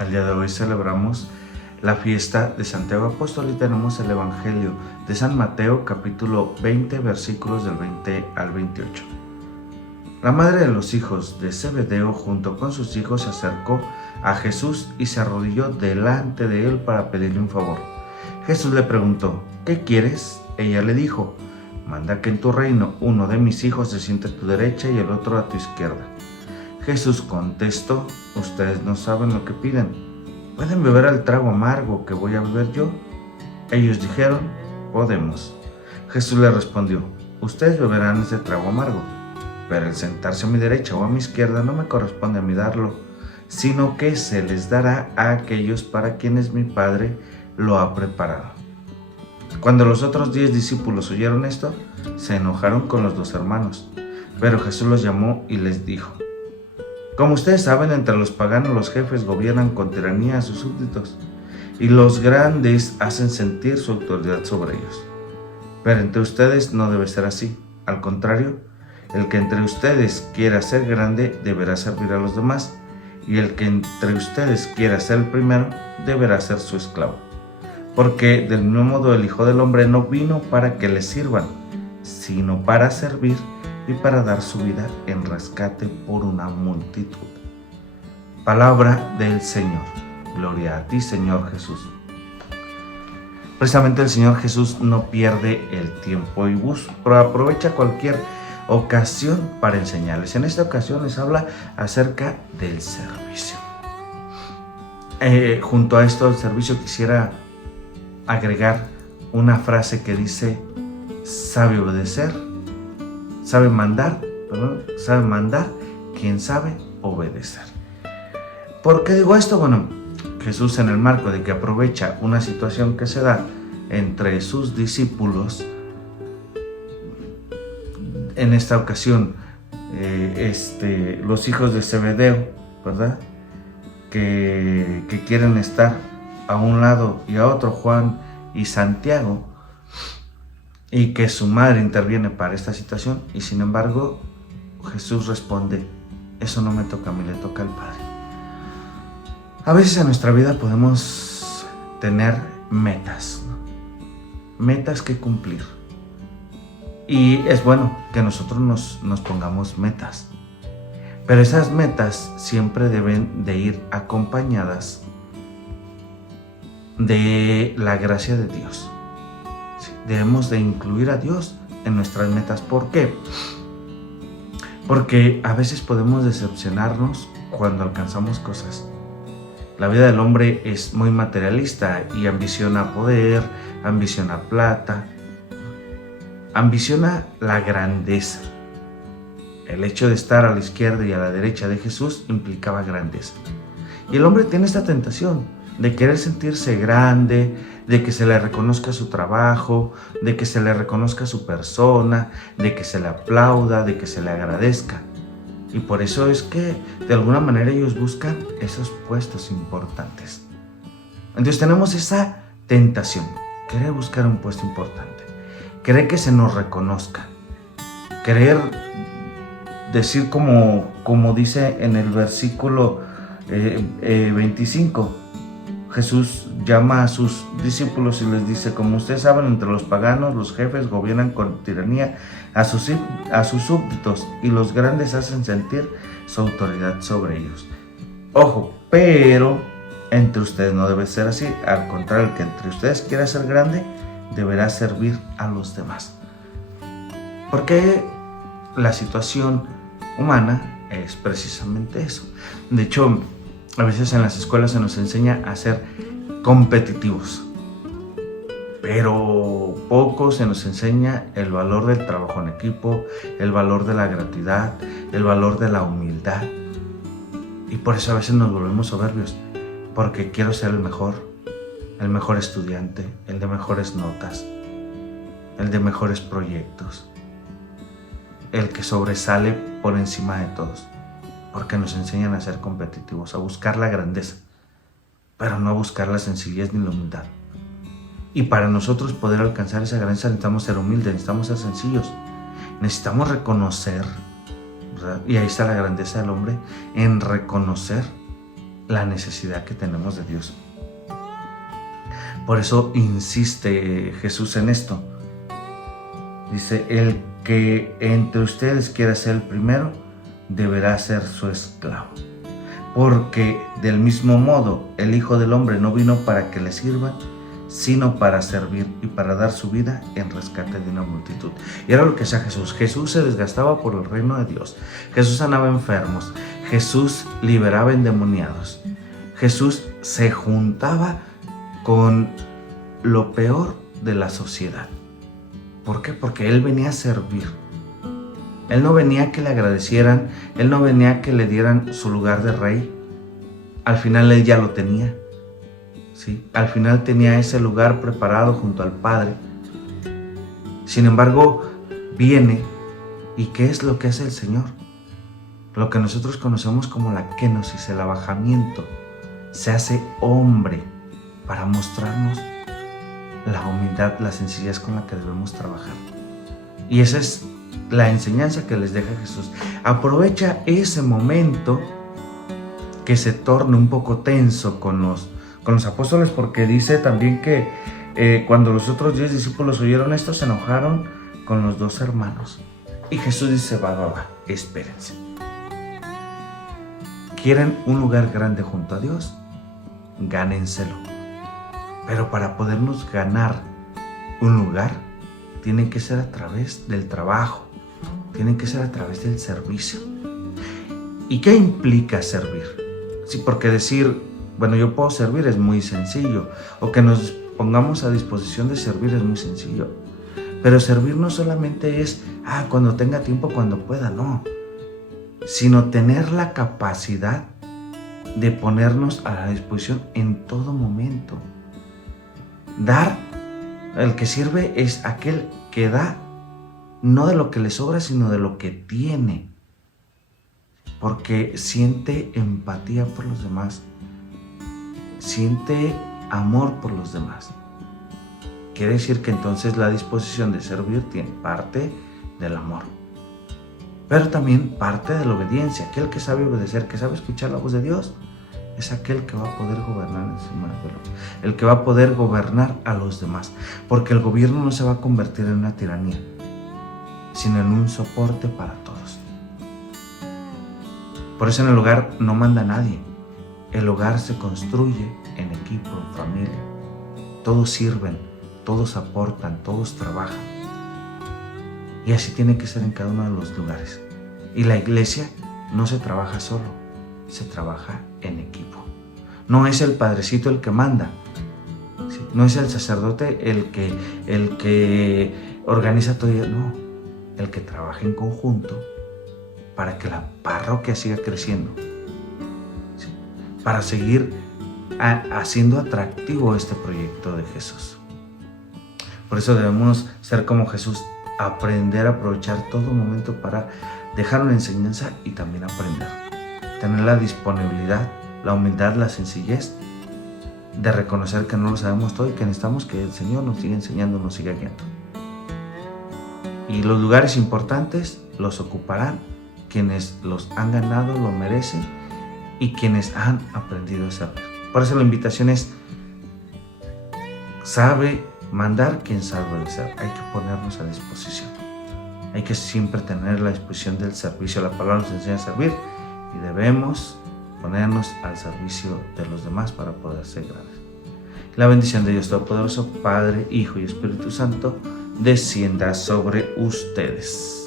El día de hoy celebramos la fiesta de Santiago Apóstol y tenemos el Evangelio de San Mateo, capítulo 20, versículos del 20 al 28. La madre de los hijos de Zebedeo junto con sus hijos se acercó a Jesús y se arrodilló delante de él para pedirle un favor. Jesús le preguntó: ¿qué quieres? Ella le dijo: manda que en tu reino uno de mis hijos se siente a tu derecha y el otro a tu izquierda. Jesús contestó: ustedes no saben lo que piden. ¿Pueden beber el trago amargo que voy a beber yo? Ellos dijeron: podemos. Jesús le respondió: ustedes beberán ese trago amargo, pero el sentarse a mi derecha o a mi izquierda no me corresponde a mí darlo, sino que se les dará a aquellos para quienes mi Padre lo ha preparado. Cuando los otros 10 discípulos oyeron esto, se enojaron con los 2 hermanos, pero Jesús los llamó y les dijo: como ustedes saben, entre los paganos los jefes gobiernan con tiranía a sus súbditos, y los grandes hacen sentir su autoridad sobre ellos. Pero entre ustedes no debe ser así. Al contrario, el que entre ustedes quiera ser grande deberá servir a los demás, y el que entre ustedes quiera ser el primero deberá ser su esclavo. Porque del mismo modo el Hijo del Hombre no vino para que le sirvan, sino para servir y para dar su vida en rescate por una multitud. Palabra del Señor. Gloria a ti, Señor Jesús. Precisamente el Señor Jesús no pierde el tiempo y aprovecha cualquier ocasión para enseñarles. En esta ocasión les habla acerca del servicio. Junto a esto del servicio quisiera agregar una frase que dice: sabe obedecer, sabe mandar quien sabe obedecer. ¿Por qué digo esto? Bueno, Jesús, en el marco de que aprovecha una situación que se da entre sus discípulos, en esta ocasión los hijos de Zebedeo, ¿verdad? Que quieren estar a un lado y a otro, Juan y Santiago, y que su madre interviene para esta situación, y sin embargo Jesús responde: eso no me toca a mí, le toca al Padre. A veces en nuestra vida podemos tener metas que cumplir, y es bueno que nosotros nos pongamos metas, pero esas metas siempre deben de ir acompañadas de la gracia de Dios. Debemos de incluir a Dios en nuestras metas. ¿Por qué? Porque a veces podemos decepcionarnos cuando alcanzamos cosas. La vida del hombre es muy materialista y ambiciona poder, ambiciona plata, ambiciona la grandeza. El hecho de estar a la izquierda y a la derecha de Jesús implicaba grandeza. Y el hombre tiene esta tentación de querer sentirse grande, de que se le reconozca su trabajo, de que se le reconozca su persona, de que se le aplauda, de que se le agradezca. Y por eso es que de alguna manera ellos buscan esos puestos importantes. Entonces tenemos esa tentación, querer buscar un puesto importante, querer que se nos reconozca, querer decir como dice en el versículo 25, Jesús llama a sus discípulos y les dice: como ustedes saben, entre los paganos los jefes gobiernan con tiranía a sus súbditos, y los grandes hacen sentir su autoridad sobre ellos. Ojo, pero entre ustedes no debe ser así. Al contrario, el que entre ustedes quiera ser grande deberá servir a los demás. Porque la situación humana es precisamente eso. De hecho, a veces en las escuelas se nos enseña a ser competitivos, pero poco se nos enseña el valor del trabajo en equipo, el valor de la gratuidad, el valor de la humildad. Y por eso a veces nos volvemos soberbios, porque quiero ser el mejor estudiante, el de mejores notas, el de mejores proyectos, el que sobresale por encima de todos. Porque nos enseñan a ser competitivos, a buscar la grandeza, pero no a buscar la sencillez ni la humildad. Y para nosotros poder alcanzar esa grandeza necesitamos ser humildes, necesitamos ser sencillos, necesitamos reconocer, ¿verdad? Y ahí está la grandeza del hombre, en reconocer la necesidad que tenemos de Dios. Por eso insiste Jesús en esto. Dice, el que entre ustedes quiera ser el primero, deberá ser su esclavo. Porque del mismo modo el Hijo del Hombre no vino para que le sirvan, sino para servir y para dar su vida en rescate de una multitud. Y era lo que hacía Jesús. Jesús se desgastaba por el reino de Dios. Jesús sanaba enfermos. Jesús liberaba endemoniados. Jesús se juntaba con lo peor de la sociedad. ¿Por qué? Porque Él venía a servir. Él no venía a que le agradecieran, Él no venía a que le dieran su lugar de rey. Al final Él ya lo tenía. ¿Sí? Al final tenía ese lugar preparado junto al Padre. Sin embargo, viene, ¿y qué es lo que hace el Señor? Lo que nosotros conocemos como la kenosis, el abajamiento. Se hace hombre para mostrarnos la humildad, la sencillez con la que debemos trabajar. Y esa es la enseñanza que les deja Jesús. Aprovecha ese momento que se torna un poco tenso con los apóstoles, porque dice también que cuando los otros 10 discípulos oyeron esto, se enojaron con los 2 hermanos. Y Jesús dice, va, espérense. ¿Quieren un lugar grande junto a Dios? Gánenselo. Pero para podernos ganar un lugar, tiene que ser a través del trabajo, tiene que ser a través del servicio. ¿Y qué implica servir? Sí, porque decir, bueno, yo puedo servir es muy sencillo, o que nos pongamos a disposición de servir es muy sencillo. Pero servir no solamente es, cuando tenga tiempo, cuando pueda, no. Sino tener la capacidad de ponernos a la disposición en todo momento. Dar, el que sirve es aquel que da, no de lo que le sobra, sino de lo que tiene. Porque siente empatía por los demás, siente amor por los demás. Quiere decir que entonces la disposición de servir tiene parte del amor, pero también parte de la obediencia. Aquel que sabe obedecer, que sabe escuchar la voz de Dios, es aquel que va a poder gobernar encima de los, el que va a poder gobernar a los demás, porque el gobierno no se va a convertir en una tiranía, sino en un soporte para todos. Por eso en el hogar no manda nadie. El hogar se construye en equipo, en familia. Todos sirven, todos aportan, todos trabajan. Y así tiene que ser en cada uno de los lugares. Y la iglesia no se trabaja solo, se trabaja en equipo. No es el padrecito el que manda, ¿sí? No es el sacerdote el que organiza todo, no. El que trabaja en conjunto para que la parroquia siga creciendo, ¿sí? Para seguir haciendo atractivo este proyecto de Jesús. Por eso debemos ser como Jesús, aprender a aprovechar todo momento para dejar una enseñanza y también aprender. Tener la disponibilidad, la humildad, la sencillez de reconocer que no lo sabemos todo y que necesitamos que el Señor nos siga enseñando, nos siga guiando. Y los lugares importantes los ocuparán quienes los han ganado, lo merecen, y quienes han aprendido a servir. Por eso la invitación es, sabe mandar quien sabe obedecer. Hay que ponernos a disposición. Hay que siempre tener la disposición del servicio. La palabra nos enseña a servir y debemos ponernos al servicio de los demás para poder ser grandes. La bendición de Dios Todopoderoso, Padre, Hijo y Espíritu Santo, descienda sobre ustedes.